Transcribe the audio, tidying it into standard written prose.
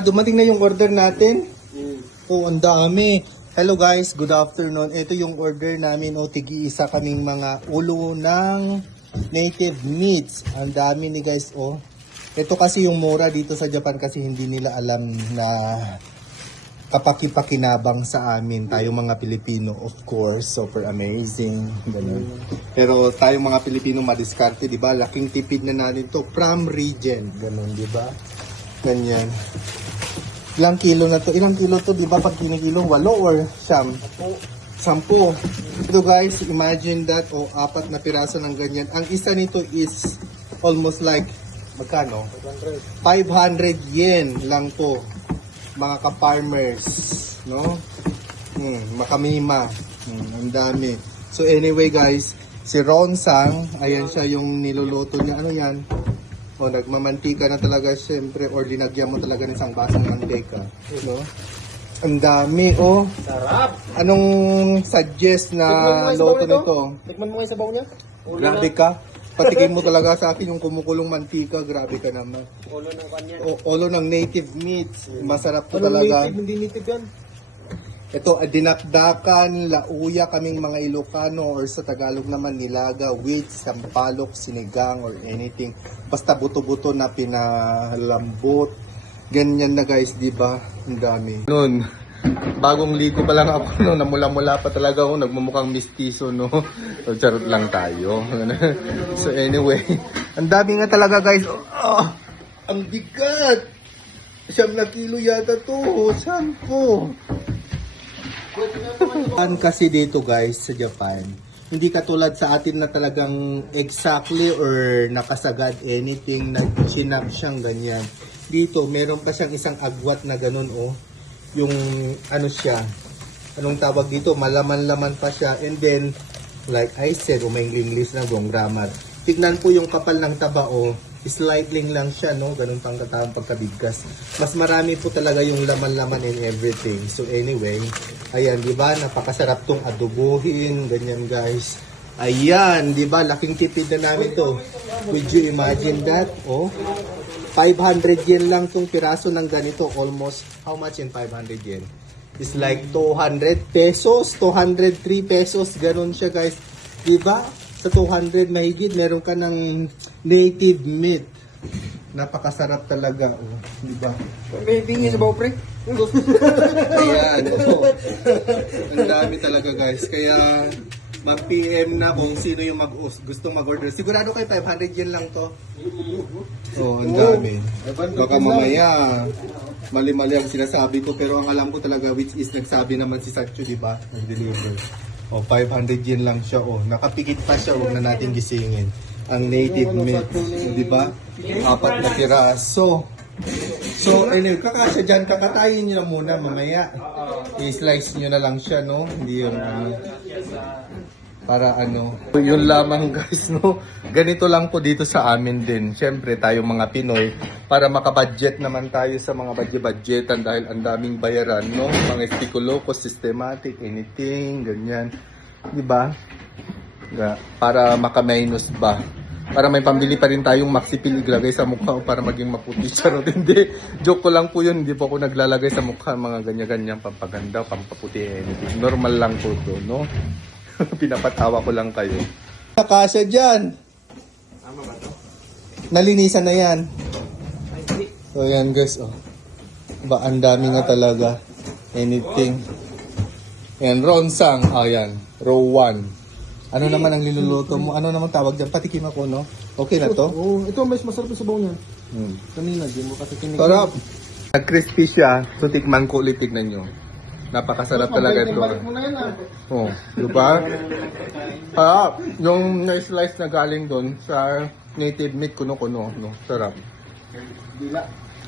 Dumating na yung order natin. Oh, ang dami. Hello guys, good afternoon. Ito yung order namin. Tig-isa kaming mga ulo ng native meats. Ang dami ni guys. Ito kasi yung mura dito sa Japan kasi hindi nila alam na kapaki-pakinabang sa amin. Tayong mga Pilipino, of course, super amazing. Ganun. Pero tayong mga Pilipino madiskarte, di ba? Laking tipid na natin to from region. Ganun, di ba? Ganyan. Ilang kilo na to? Ilang kilo to, di ba? Pag kinikilo, 8 or 10? 10. Ito guys, imagine that, 4 na piraso ng ganyan. Ang isa nito is almost like, magkano? 500 yen lang to, mga ka-farmers, no? Makamima. Ang dami. So anyway guys, si Ronsang, ayan siya yung niluluto niya. Ano yan? Nagmamantika na talaga siyempre, or linagyan mo talaga ng isang basang mantika, no? Ang dami, Sarap! Anong suggest na luto nito? Tikman mo nga yung sabaw niya. Grabe ka. Patikin mo talaga sa akin yung kumukulong mantika. Grabe ka naman. Ulo ng kanyan. Ulo ng native meats. Masarap to Anong talaga. native? Hindi native yan. Ito, dinakdakan, lauya kaming mga Ilocano, or sa Tagalog naman nilaga, with sampalok, sinigang, or anything. Basta buto-buto na pinalambot. Ganyan na guys, di ba? Ang dami. Noon, bagong ligo pa lang ako, no, namula-mula pa talaga ako, nagmumukhang mistiso, no. So, charot lang tayo. So anyway, ang dami nga talaga guys. Ang bigat. 9 na kilo yata to. Saan po? Kasi dito guys sa Japan, hindi katulad sa atin na talagang exactly or nakasagad anything, na chinap siyang ganyan. Dito meron pa siyang isang agwat na ganun, yung ano siya, anong tawag dito, malaman-laman pa siya, and then like I said, may English na buong grammar. Tignan po yung kapal ng taba, slightly lang siya, no? Ganun pang katawang pagkabigkas. Mas marami po talaga yung laman-laman and everything. So anyway, ayan, di ba? Napakasarap tong adobohin, ganyan guys. Ayan, di ba? Laking tipid na namin to. Would you imagine that? 500 yen lang tong piraso ng ganito. Almost, how much in 500 yen? It's like 200 pesos, 203 pesos, ganun siya guys. Di ba? Sa 200 mahigit, meron ka ng native meat. Napakasarap talaga, di ba? May bingi sabaw, pre. Ayan, ang dami talaga guys. Kaya mag-PM na kung sino yung gustong mag-order. Sigurado kay 500 yen lang to. Ang dami. Baka mamaya mali-mali ang sinasabi ko, pero ang alam ko talaga, which is nagsabi naman si Sancho, di ba? Nag-deliver. 500 yen lang siya, nakapikit pa siya, huwag na natin gisingin. Ang native meat, di ba? 4 na piraso. So, anyway, kakasya dyan, kakatayin nyo na muna mamaya. I-slice nyo na lang siya, no? Hindi yung para yun lamang guys, no? Ganito lang po dito sa amin din. Siyempre, tayong mga Pinoy, para makabudget naman tayo sa mga budgetan dahil ang daming bayaran, no? Mga espikuloco, systematic, anything, ganyan. Diba? Para maka-minus ba? Para may pambili pa rin tayong maxipil iglagay sa mukha o para maging maputi. Charot, hindi. Joke ko lang po yun. Hindi po ako naglalagay sa mukha mga ganyan-ganyan pampaganda, pampaputi, anything. Normal lang po to, no? Pinapatawa ko lang kayo. Nakasya dyan. Tama ba to? Nalinisan na yan. So yan guys, ba, ang dami nga talaga. Anything. Yan, Ronsang. Ayan, row 1. Ano naman ang niluluto mo? Ano naman tawag dyan? Patikim ako, no? Okay na to? Ito mas masarap yung sabaw niya. Kanina, di mo kasi kinig. Sarap. Nag-crispy siya. So tikman ko ulit, tignan nyo. Napakasarap talaga ito. Balik mo na yan, Diba? Yung na-slice na galing doon sa native meat, kuno-kuno, no? Sarap. Dila.